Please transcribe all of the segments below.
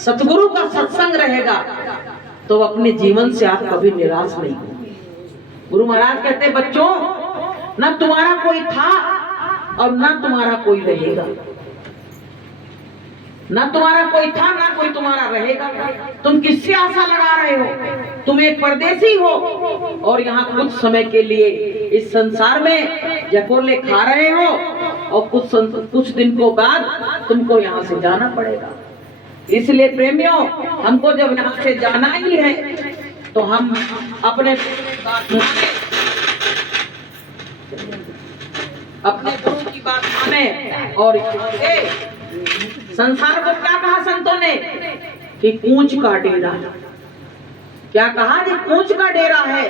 सतगुरु का सत्संग रहेगा तो अपने जीवन से आप कभी निराश नहीं होंगे। गुरु महाराज कहते हैं, बच्चों, न तुम्हारा कोई था और न तुम्हारा कोई रहेगा। ना तुम्हारा कोई था, ना कोई तुम्हारा रहेगा। तुम किससे आशा लगा रहे हो? तुम एक परदेसी हो और यहाँ कुछ समय के लिए इस संसार में जकोले खा रहे हो और कुछ दिन को बाद तुमको यहाँ से जाना पड़ेगा। इसलिए प्रेमियों, हमको जब यहाँ से जाना ही है तो हम अपने गुरु की बात माने। और संसार को क्या कहा संतों ने कि कूच का डेरा। क्या कहा जी? कूच का डेरा है।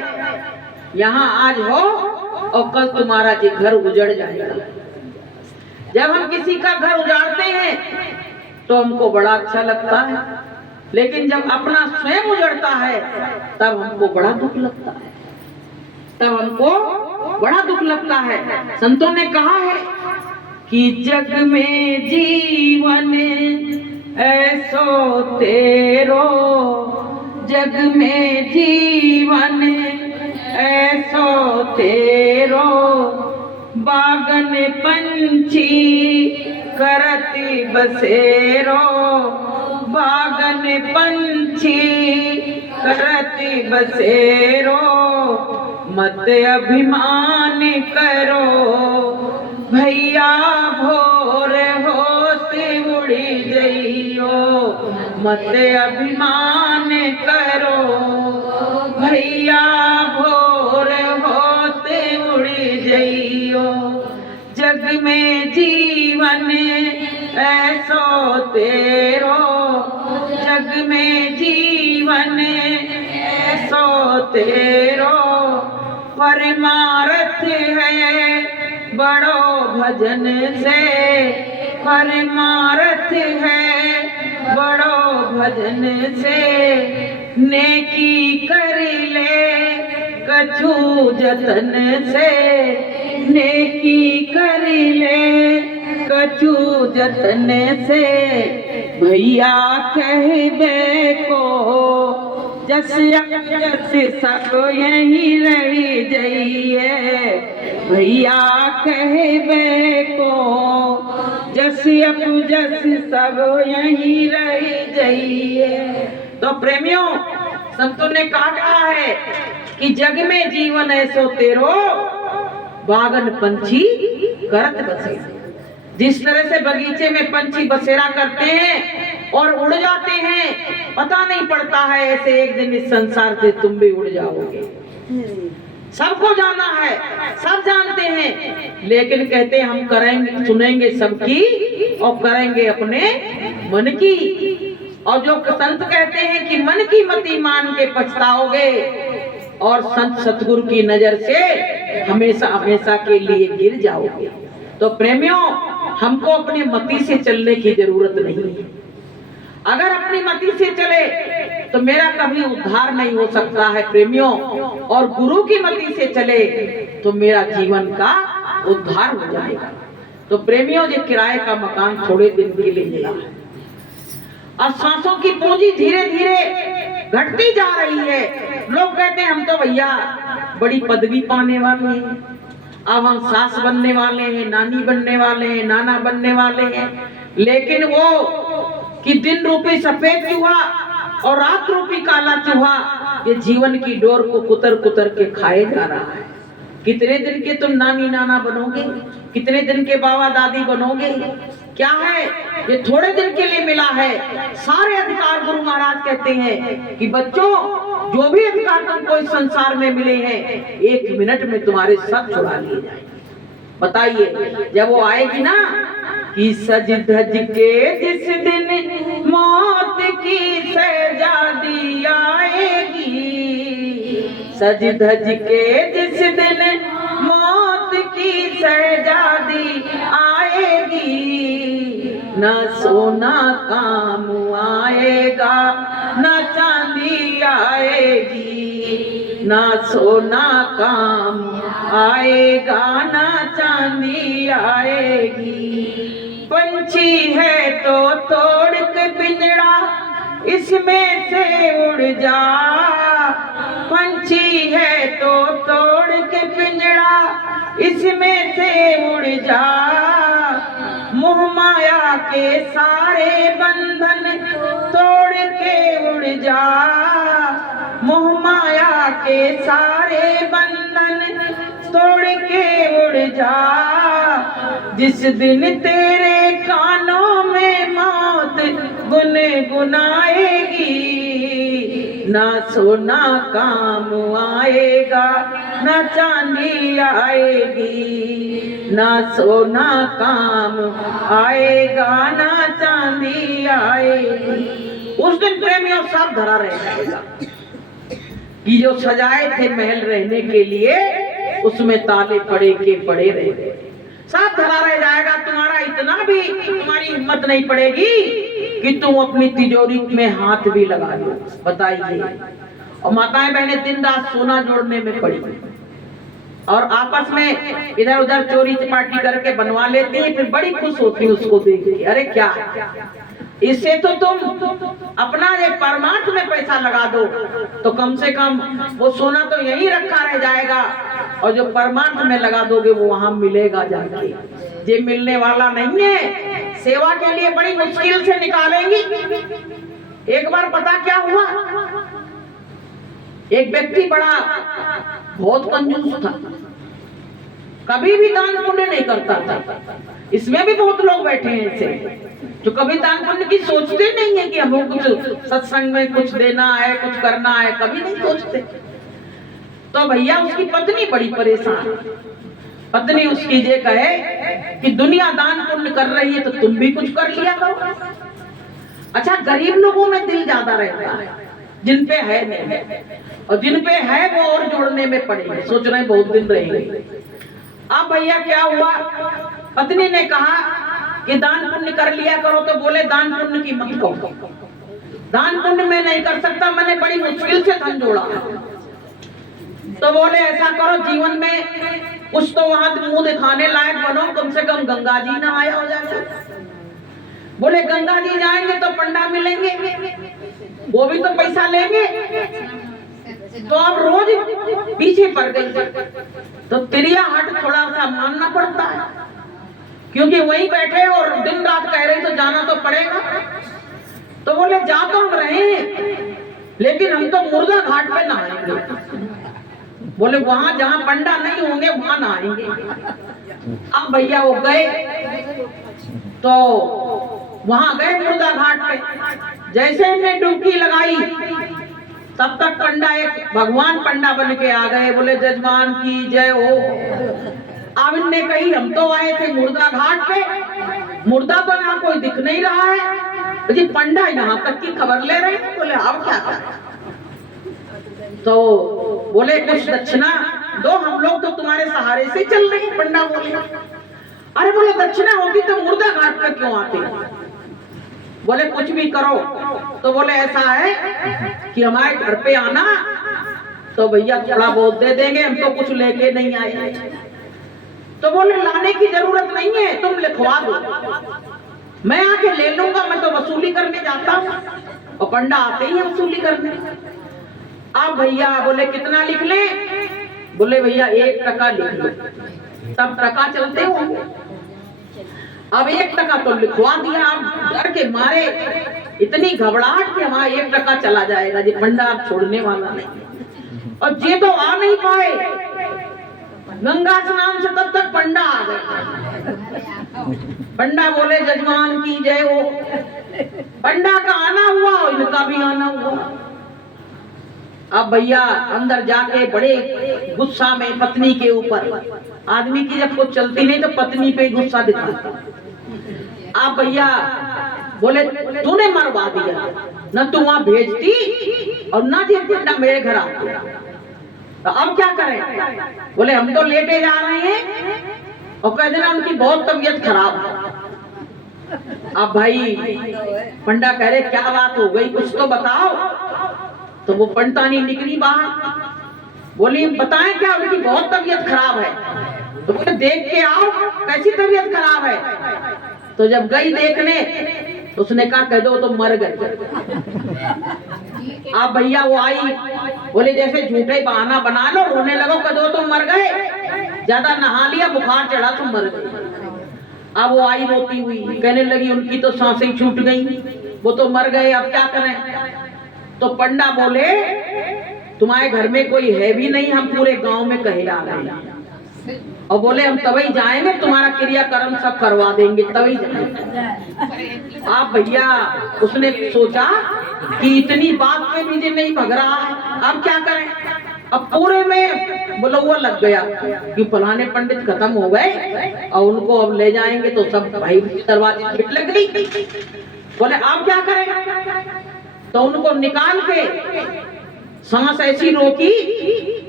यहाँ आज हो और कल तुम्हारा जी घर उजड़ जाएगा। जब हम किसी का घर उजाड़ते हैं तो हमको बड़ा अच्छा लगता है, लेकिन जब अपना स्वयं उजड़ता है तब हमको बड़ा दुख लगता है। तब हमको बड़ा दुख लगता है। संतों ने कहा है कि जग में जीवन ऐसो तेरो, जग में जीवन ऐसो तेरो, बागन पंछी करती बसेरो, बागन पंछी करती बसेरो, मत अभिमान करो भैया भोर होते उड़ी जइयो, मत अभिमान करो भैया भोर होते उड़ी जइयो, जग में जीवन ऐसो तेरो, जग में जीवन ऐसो तेरो, परमार्थ है बड़ो भजन से, परमार्थ है बड़ो भजन से, नेकी कर ले कछु जतन से, नेकी कर ले कछु जतन से, भैया कहबे को जस सब यही रही जाइए, भैया कहबे को जस सब यही रही जाइए। तो प्रेमियों, संतों ने कहा है कि जग में जीवन ऐसो तेरो, बागन पंछी करत बसे। जिस तरह से बगीचे में पंछी बसेरा करते हैं और उड़ जाते हैं, पता नहीं पड़ता है, ऐसे एक दिन इस संसार से तुम भी उड़ जाओगे। सबको जाना है, सब जानते हैं, लेकिन कहते हैं हम करेंगे, सुनेंगे सबकी और करेंगे अपने मन की। और जो संत कहते हैं कि मन की मति मान के पछताओगे और संत सतगुरु की नजर से हमेशा हमेशा के लिए गिर जाओगे। तो प्रेमियों, हमको अपनी मति से चलने की जरूरत नहीं है। अगर अपनी मति से चले तो मेरा कभी उद्धार नहीं हो सकता है प्रेमियों, और गुरु की मति से चले तो मेरा जीवन का उद्धार हो जाएगा। तो प्रेमियों, ये किराए का मकान थोड़े दिन के लिए मिला है और सांसों की पूंजी धीरे धीरे घटती जा रही है। लोग कहते हैं हम तो भैया बड़ी पदवी पाने वाले हैं, अब हम सास बनने वाले हैं, नानी बनने वाले हैं, नाना बनने वाले हैं, लेकिन वो कि दिन रूपी सफेद चूहा और रात रूपी काला चूहा ये जीवन की डोर को कुतर कुतर के खाए जा रहा है। कितने दिन के तुम नानी नाना बनोगे, कितने दिन के बाबा दादी बनोगे? क्या है, ये थोड़े दिन के लिए मिला है। सारे अधिकार गुरु महाराज कहते हैं कि बच्चों, जो भी अधिकार तुमको इस संसार में मिले हैं, 1 मिनट में तुम्हारे सब छुड़ा लिए जाएंगे। बताइए, जब वो आएगी ना कि सज धज के जिस दिन मौत की शहजादी आएगी, सज धज के जिस दिन मौत की शहजादी आएगी, न सोना काम आएगा न चांदी आएगी, ना सोना काम आएगा ना चांदी आएगी। पंछी है तो तोड़ के पिंजड़ा इसमें से उड़ जा, पंछी है तो तोड़ के पिंजड़ा, इसमें से उड़ जा, मोह माया के सारे बंधन तोड़ के उड़ जा, मोह माया के सारे बंधन तोड़ के उड़ जा। जिस दिन तेरे कानों में मौत गुनगुनाएगी, ना सोना काम आएगा ना चांदी आएगी, ना सोना काम आएगा ना चांदी आएगी। उस दिन प्रेमियों सब धरा रह जाएगा कि जो सजाए थे महल रहने के लिए उसमें ताले पड़े के पड़े रह गए, सब धरा रह जाएगा। तुम्हारा इतना भी तुम्हारी हिम्मत नहीं पड़ेगी कि तुम अपनी तिजोरी में हाथ भी लगा लो, बताइए। और माताएं बहनें दिन रात सोना जोड़ने में पड़ी और आपस में इधर उधर चोरी चपाटी करके बनवा लेती है, फिर बड़ी खुश होती है उसको देख के। अरे क्या इससे तो तुम अपना एक परमार्थ में पैसा लगा दो तो कम से कम वो सोना तो यहीं रखा रह जाएगा, और जो परमार्थ में लगा दोगे वो वहां मिलेगा जाके। ये मिलने वाला नहीं है, सेवा के लिए बड़ी मुश्किल से निकालेंगी। एक बार पता क्या हुआ, एक व्यक्ति बड़ा बहुत कंजूस था, कभी भी दान पुण्य नहीं करता था। इसमें भी बहुत लोग बैठे हैं ऐसे जो कभी दान पुण्य की सोचते नहीं है कि हमें कुछ सत्संग में कुछ देना है, कुछ करना है, कभी नहीं सोचते। तो भैया उसकी पत्नी बड़ी परेशान, पत्नी उसकी ये कहे कि दुनिया दान पुण्य कर रही है तो तुम भी कुछ कर लिया करो। अच्छा, गरीब लोगों में दिल ज्यादा रहता है, जिन पे है नहीं, और जिन पे है वो और जोड़ने में पड़े, सोच रहे बहुत दिन रहेंगे। अब भैया क्या हुआ, पत्नी ने कहा कि दान पुण्य कर लिया करो, तो बोले दान पुण्य की मत कहो, दान पुण्य में नहीं कर सकता, मैंने बड़ी मुश्किल से धन जोड़ा। तो बोले ऐसा करो, जीवन में कुछ तो वहां मुंह दिखाने लायक बनो, कम से कम गंगा जी ना आया हो जाए। बोले गंगा जी जाएंगे तो पंडा मिलेंगे, वो भी तो पैसा लेंगे। तो अब रोज पीछे पड़ गई, तो तिरिया हट थोड़ा सा मानना पड़ता है, क्योंकि वहीं बैठे और दिन रात कह रही तो जाना तो पड़ेगा। तो बोले जा तो हम रहे, लेकिन हम तो मुर्गा घाट पे नहाएंगे। बोले वहां जहां पंडा नहीं होंगे वहां नहाएंगे। अब भैया वो गए, तो वहां गए मुर्गा घाट पे। जैसे इन्हें डुबकी लगाई तब तक पंडा, एक भगवान पंडा बन के आ गए। बोले जजमान की जय हो। अब इनने कही हम तो आए थे मुर्गा घाट पे, मुर्दा तो यहाँ कोई दिख नहीं रहा है जी, पंडा यहाँ तक की खबर ले रहे हैं। बोले अब क्या करें? तो बोले कुछ दक्षिणा दो, हम लोग तो तुम्हारे सहारे से चल रहे हैं। पंडा बोले अरे बोले दक्षिणा होती तो मुर्दा घाट पे क्यों आते? बोले कुछ भी करो। तो बोले ऐसा है कि हमारे घर पे आना तो भैया थोड़ा बहुत दे देंगे, हम तो कुछ लेके नहीं आए। तो बोले लाने की जरूरत नहीं है, तुम लिखवा दो, मैं आके ले लूंगा, मैं तो वसूली करने जाता हूँ। और पंडा आते ही वसूली करने। अब भैया बोले कितना लिख ले? बोले भैया 1 टका लिख लो, तब टका चलते होंगे। अब 1 टका तो लिखवा दिया। अब डर के मारे इतनी घबराहट कि हमारा 1 टका चला जाएगा जी, पंडा अब छोड़ने वाला नहीं। और ये तो आ नहीं पाए, गंगा स्नान से तब तक पंडा आ गए। पंडा बोले जजमान की जय हो। पंडा का आना हुआ और इनका भी आना हुआ। अब भैया अंदर जाके बड़े गुस्सा में पत्नी के ऊपर, आदमी की जब कुछ चलती नहीं तो पत्नी पे गुस्सा दिखाता। अब भैया बोले तूने मरवा दिया, न तू वहां भेजती और न ना मेरे घर आती, तो अब क्या करें? बोले हम तो लेटे जा रहे हैं और कह देना उनकी बहुत तबीयत खराब है। अब भाई पंडा कह रहे क्या बात हो गई, कुछ तो बताओ। तो वो पंडितानी निकली बाहर, बोली बताएं क्या? उनकी बहुत तबीयत खराब है। तो बोले देख के आओ कैसी तबीयत खराब है। तो जब गई देखने उसने कहा कह दो तो मर गए। अब भैया वो आई, बोले जैसे झूठे बहाना बना लो, रोने लगो, कह दो तो मर गए, ज्यादा नहा लिया, बुखार चढ़ा तो मर गए। अब वो आई रोती हुई, कहने लगी उनकी तो सांसें छूट गई, वो तो मर गए, अब क्या करें। तो पंडा बोले तुम्हारे घर में कोई है भी नहीं, हम पूरे गांव में कहे आ रहे हैं, और बोले हम तभी जाएंगे, तुम्हारा क्रियाकर्म सब करवा देंगे, तभी जाएंगे। आप भैया उसने सोचा कि इतनी बात पे मुझे नहीं भग रहा है, अब क्या करें। अब पूरे में बुलौआ लग गया कि फलाने पंडित खत्म हो गए और उनको अब ले जाएंगे, तो सब भाई दरवाजे पिट लग गई। बोले अब क्या करें, तो उनको निकाल के सांस ऐसी रोकी,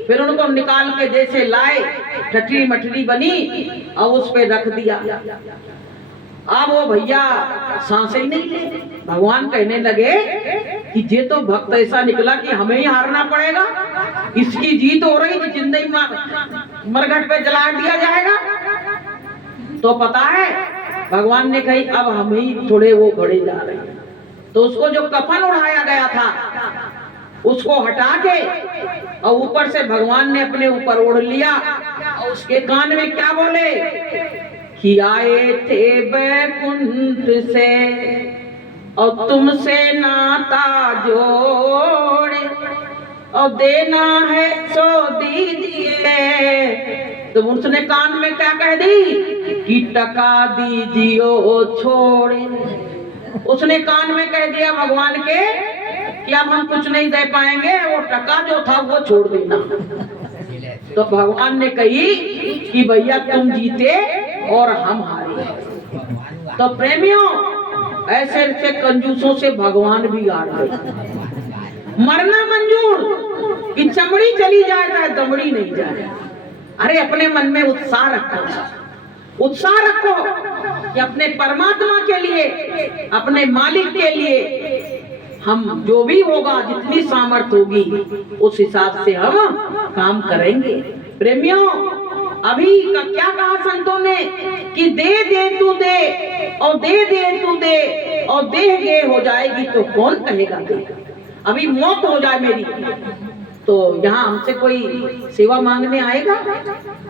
फिर उनको निकाल के जैसे लाए, ठटरी मठरी बनी और उस पे रख दिया। अब वो भैया सांस ही नहीं ले। भगवान कहने लगे कि ये तो भक्त ऐसा निकला कि हमें ही हारना पड़ेगा, इसकी जीत हो रही थी, जिंदगी मरघट पे जला दिया जाएगा। तो पता है भगवान ने कही अब हम ही थोड़े वो बड़े जा रहे हैं। तो उसको जो कफन उड़ाया गया था उसको हटा के और ऊपर से भगवान ने अपने ऊपर ओढ़ लिया, और उसके कान में क्या बोले कि आए थे बैकुंठ से और तुमसे नाता जोड़े, और देना है सो दीजिए। तो उसने कान में क्या कह दी कि टका दीजिए छोड़े। उसने कान में कह दिया भगवान के कि अब हम कुछ नहीं दे पाएंगे, वो टका जो था वो छोड़ देना। तो भगवान ने कही कि भैया तुम जीते और हम हारे। तो प्रेमियों ऐसे ऐसे कंजूसों से भगवान भी हार गए। मरना मंजूर कि चमड़ी चली जाए चाहे दमड़ी नहीं जाए। अरे अपने मन में उत्साह रखो, उत्साह रखो कि अपने परमात्मा के लिए, अपने मालिक के लिए हम जो भी होगा, जितनी सामर्थ होगी उस हिसाब से हम काम करेंगे। प्रेमियों अभी का क्या कहा संतों ने कि दे दे तू दे और दे दे तू दे और देह गे हो जाएगी तो कौन कहेगा दे। अभी मौत हो जाए मेरी तो यहाँ हमसे कोई सेवा मांगने आएगा?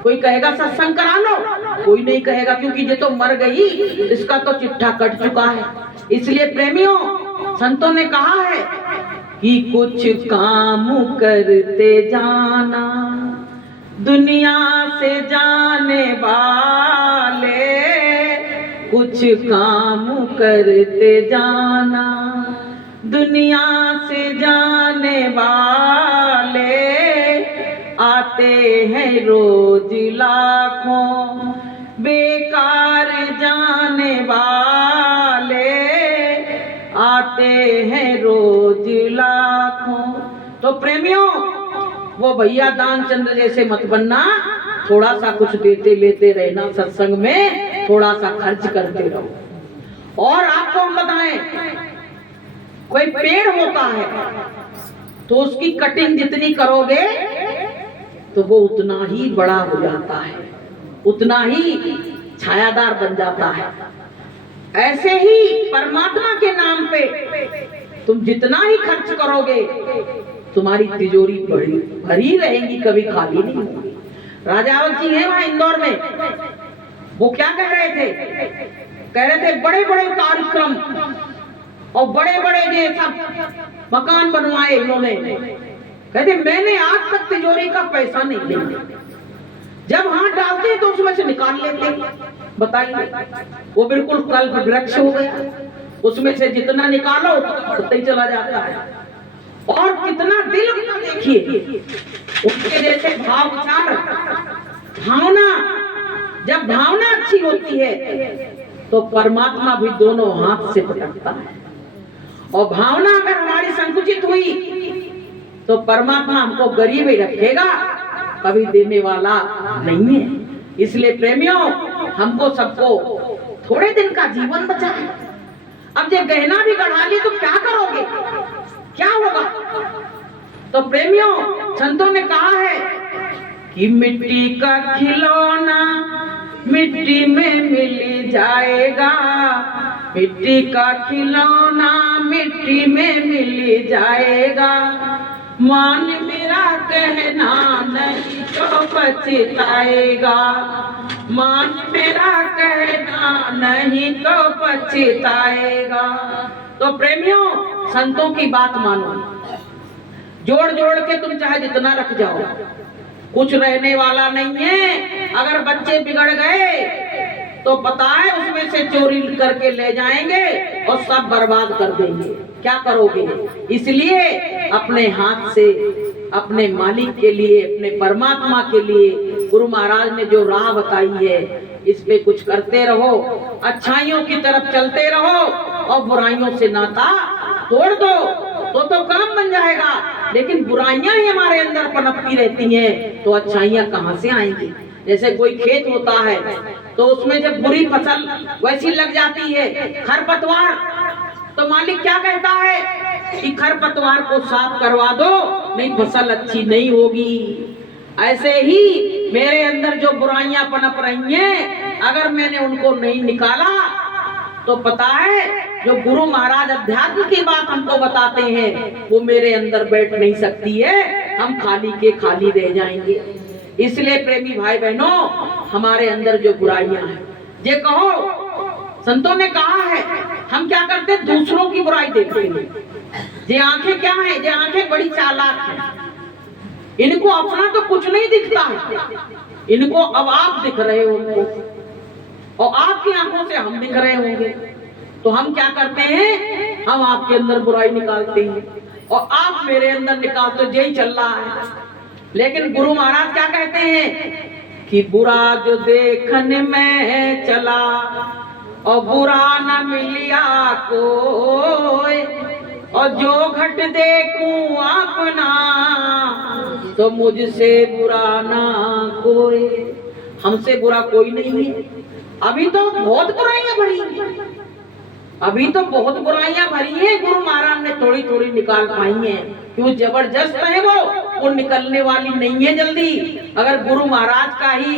कोई कहेगा सत्संग करा लो? कोई नहीं कहेगा, क्योंकि ये तो मर गई, इसका तो चिट्ठा कट चुका है। इसलिए प्रेमियों संतों ने कहा है कि कुछ काम करते जाना दुनिया से जाने वाले, कुछ काम करते जाना दुनिया से जाने वाले, आते हैं रोज लाखों बेकार जाने वाले, आते हैं रोज लाखों। तो प्रेमियों वो भैया दानचंद्र जैसे मत बनना, थोड़ा सा कुछ देते लेते रहना, सत्संग में थोड़ा सा खर्च करते रहो। और आपको हम बताएं, कोई पेड़ होता है तो उसकी कटिंग जितनी करोगे तो वो उतना ही बड़ा हो जाता है, उतना ही छायादार बन जाता है। ऐसे ही परमात्मा के नाम पे तुम जितना ही खर्च करोगे तुम्हारी तिजोरी भरी रहेगी, कभी खाली नहीं होगी। राजावत जी हैं वहां इंदौर में, वो क्या कह रहे थे? कह रहे थे बड़े बड़े कार्यक्रम और बड़े बड़े ये सब मकान बनवाए इन्होंने। कहते मैंने आज तक तिजोरी का पैसा नहीं लिया, जब हाथ डालते तो उसमें से निकाल लेते। बताइए, वो बिल्कुल कल्प वृक्ष हो गया, उसमें से जितना निकालो उतना बढ़ते ही चला जाता है। और कितना दिल उनका देखिए, उनके जैसे भाव विचार भावना, जब भावना अच्छी होती है तो परमात्मा भी दोनों हाथ से पकड़ता है। और भावना अगर हमारी संकुचित हुई तो परमात्मा हमको गरीब ही रखेगा, कभी देने वाला नहीं है। इसलिए प्रेमियों हमको सबको थोड़े दिन का जीवन बचा है। अब ये गहना भी गढ़ा ली तो क्या करोगे, क्या होगा? तो प्रेमियों संतों ने कहा है कि मिट्टी का खिलौना मिट्टी में मिल जाएगा, मिट्टी का खिलौना मिट्टी में मिल जाएगा, मान मेरा कहना नहीं तो पछताएगा, मान मेरा कहना नहीं तो पछताएगा। तो प्रेमियों, संतों की बात मानो, जोड़ जोड़ के तुम चाहे जितना रख जाओ, कुछ रहने वाला नहीं है। अगर बच्चे बिगड़ गए तो पता है उसमें से चोरी करके ले जाएंगे और सब बर्बाद कर देंगे, क्या करोगे? इसलिए अपने हाथ से अपने मालिक के लिए, अपने परमात्मा के लिए गुरु महाराज ने जो राह बताई है, इस पे कुछ करते रहो, अच्छाइयों की तरफ चलते रहो और बुराइयों से नाता तोड़ दो तो काम बन जाएगा। लेकिन बुराइयां ही हमारे अंदर पनपती रहती हैं तो अच्छाइयां कहां से आएंगी? जैसे कोई खेत होता है तो उसमें जब बुरी फसल वैसी लग जाती है, खरपतवार, तो मालिक क्या कहता है कि खरपतवार को साफ करवा दो, नहीं फसल अच्छी नहीं होगी। ऐसे ही मेरे अंदर जो बुराइयां पनप रही हैं, अगर मैंने उनको नहीं निकाला तो पता है जो गुरु महाराज अध्यात्म की बात हमको बताते हैं वो मेरे अंदर बैठ नहीं सकती है, हम खाली के खाली रह जाएंगे। इसलिए प्रेमी भाई बहनों, हमारे अंदर जो बुराइयां हैं, ये कहो संतों ने कहा है, हम क्या करते हैं? दूसरों की बुराई देखते हैं। ये आंखें क्या है? ये आंखें बड़ी चालाक हैं, इनको अपना तो कुछ नहीं दिखता है, इनको अब आप दिख रहे हो उनको, और आपकी आंखों से हम दिख रहे होंगे, तो हम क्या करते हैं? हम आपके अंदर बुराई निकालते हैं और आप मेरे अंदर निकालते हो, यही चल रहा है। लेकिन गुरु महाराज क्या कहते हैं कि बुरा जो देखने में चला और बुरा न मिलिया कोई, और जो घट देखूं अपना तो मुझसे बुरा ना कोई। हमसे बुरा कोई नहीं है। अभी तो बहुत बुराइयां भरी हैं, अभी तो बहुत बुराइयां भरी हैं, गुरु महाराज ने थोड़ी थोड़ी निकाल पाई हैं। क्यों? जबरदस्त है वो निकलने वाली नहीं है जल्दी। अगर गुरु महाराज का ही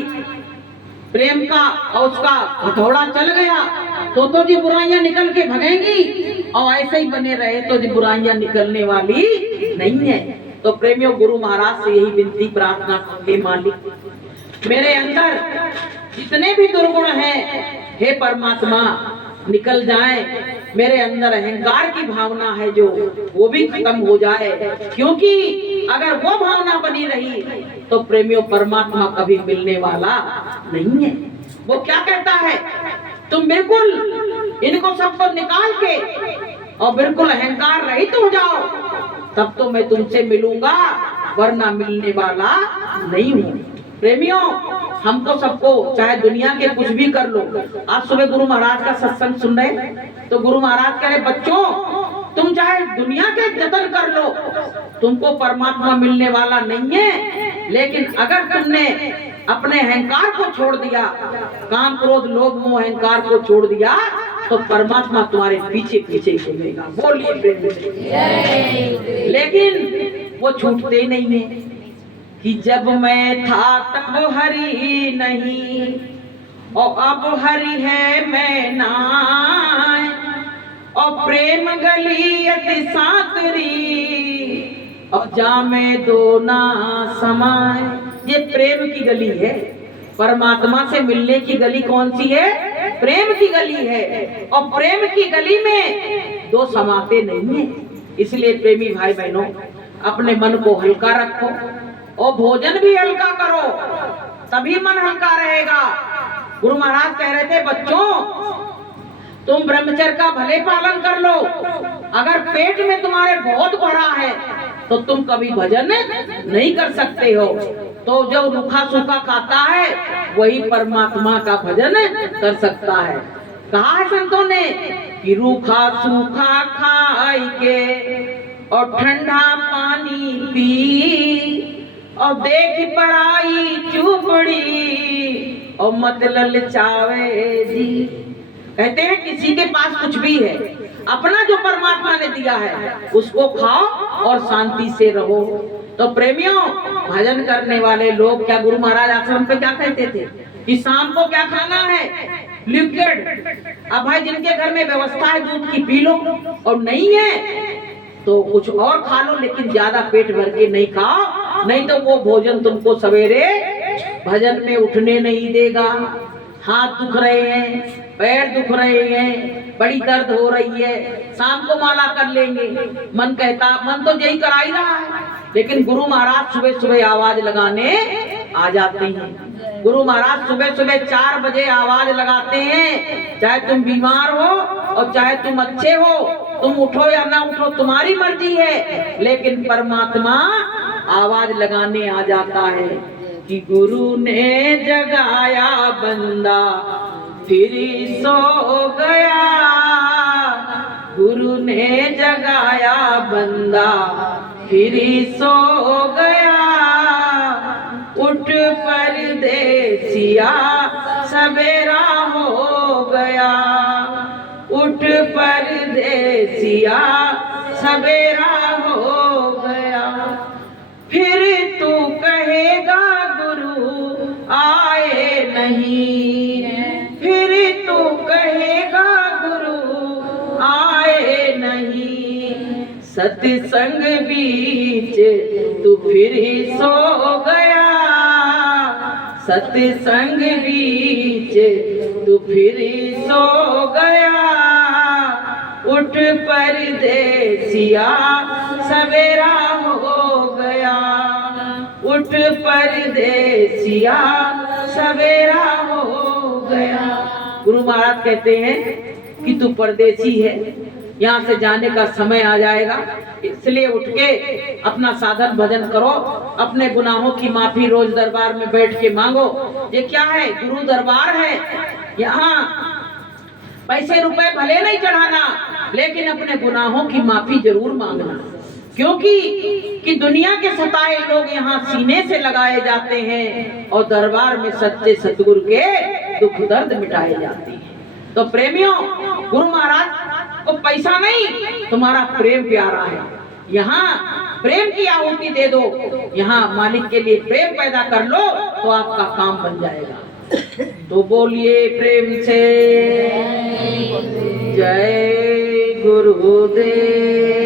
प्रेम का और उसका हथौड़ा चल गया तो जी बुराइयां निकल के भगेंगी, और ऐसे ही बने रहे तो जी बुराइयां निकलने वाली नहीं है। तो प्रेमियों, गुरु महाराज से यही विनती प्रार्थना करते, मालिक मेरे अंदर जितने भी दुर्गुण हैं, हे परमात्मा निकल जाए, मेरे अंदर अहंकार की भावना है जो वो भी खत्म हो जाए, क्योंकि अगर वो भावना बनी रही तो प्रेमियों परमात्मा कभी मिलने वाला नहीं है। वो क्या कहता है? तुम बिल्कुल इनको सबको निकाल के और बिल्कुल अहंकार रहित हो जाओ, तब तो मैं तुमसे मिलूंगा, वरना मिलने वाला नहीं हूँ। प्रेमियों, हम तो सबको चाहे दुनिया के कुछ भी कर लो। आज सुबह गुरु महाराज का सत्संग सुन रहे तो गुरु महाराज कह रहे, बच्चों तुम चाहे दुनिया के जतन कर लो, तुमको परमात्मा मिलने वाला नहीं है। लेकिन अगर तुमने अपने अहंकार को छोड़ दिया, काम क्रोध लोभ मोह अहंकार को छोड़ दिया, तो परमात्मा तुम्हारे पीछे पीछे चलेगा। बोलिए प्रेम से। लेकिन वो छूटते ही नहीं है कि जब मैं था तब हरि नहीं, और अब हरि है मैं नाय, और प्रेम गली अति साकरी, और जामे दो ना समाए। ये प्रेम की गली है, परमात्मा से मिलने की गली कौन सी है? प्रेम की गली है, और प्रेम की गली में दो समाते नहीं है। इसलिए प्रेमी भाई बहनों, अपने मन को हल्का रखो और भोजन भी हल्का करो, तभी मन हल्का रहेगा। गुरु महाराज कह रहे थे, बच्चों तुम ब्रह्मचर्य का भले पालन कर लो, अगर पेट में तुम्हारे बहुत भरा है तो तुम कभी भजन नहीं कर सकते हो। तो जो रूखा सूखा खाता है वही परमात्मा का भजन कर सकता है। कहा है संतों ने कि रूखा सूखा खाई के और ठंडा पानी पी, और देख पराई चुपड़ी और मत ललचावे जी। कहते हैं किसी के पास कुछ भी है, अपना जो परमात्मा ने दिया है उसको खाओ और शांति से रहो। तो प्रेमियों, भजन करने वाले लोग, क्या गुरु महाराज आश्रम पे क्या कहते थे कि शाम को क्या खाना है? लिक्विड। अब भाई जिनके घर में व्यवस्था है दूध की पी लो, और नहीं है तो कुछ और खा लो, लेकिन ज्यादा पेट भर के नहीं खाओ, नहीं तो वो भोजन तुमको सवेरे भजन में उठने नहीं देगा। हाथ दुख रहे हैं, पैर दुख रहे हैं, बड़ी दर्द हो रही है, शाम को माला कर लेंगे। मन तो यही करा ही रहा है, लेकिन गुरु महाराज सुबह सुबह आवाज लगाने आ जाते हैं। गुरु महाराज सुबह सुबह 4 बजे आवाज लगाते हैं, चाहे तुम बीमार हो और चाहे तुम अच्छे हो, तुम उठो या ना उठो तुम्हारी मर्जी है, लेकिन परमात्मा आवाज लगाने आ जाता है कि गुरु ने जगाया बंदा फिर सो गया, गुरु ने जगाया बंदा फिर सो गया, उठ परदेसिया सवेरा हो गया, उठ परदेसिया सवेरा हो गया। फिर तू कहेगा गुरु आए नहीं, फिर तू कहेगा गुरु आए नहीं, सत्संग बीच तू फिर सो गया, सत्संग बीच तू फिर सो गया, उठ परदेसिया सवेरा हो गया, उठ परदेसिया सवेरा हो गया। गुरु महाराज कहते हैं कि तू परदेसी है, यहाँ से जाने का समय आ जाएगा, इसलिए उठ के अपना साधन भजन करो, अपने गुनाहों की माफी रोज दरबार में बैठ के मांगो। ये क्या है? गुरु दरबार है। यहाँ पैसे रुपए भले नहीं चढ़ाना, लेकिन अपने गुनाहों की माफी जरूर मांगना, क्योंकि दुनिया के सताए लोग यहाँ सीने से लगाए जाते हैं और दरबार में सच्चे सतगुरु के दुख दर्द मिटाए जाते हैं। तो प्रेमियों, गुरु महाराज को पैसा नहीं, तुम्हारा प्रेम प्यारा है। यहाँ प्रेम की आहुति दे दो, यहाँ मालिक के लिए प्रेम पैदा कर लो तो आपका काम बन जाएगा। तो बोलिए प्रेम से जय गुरुदेव।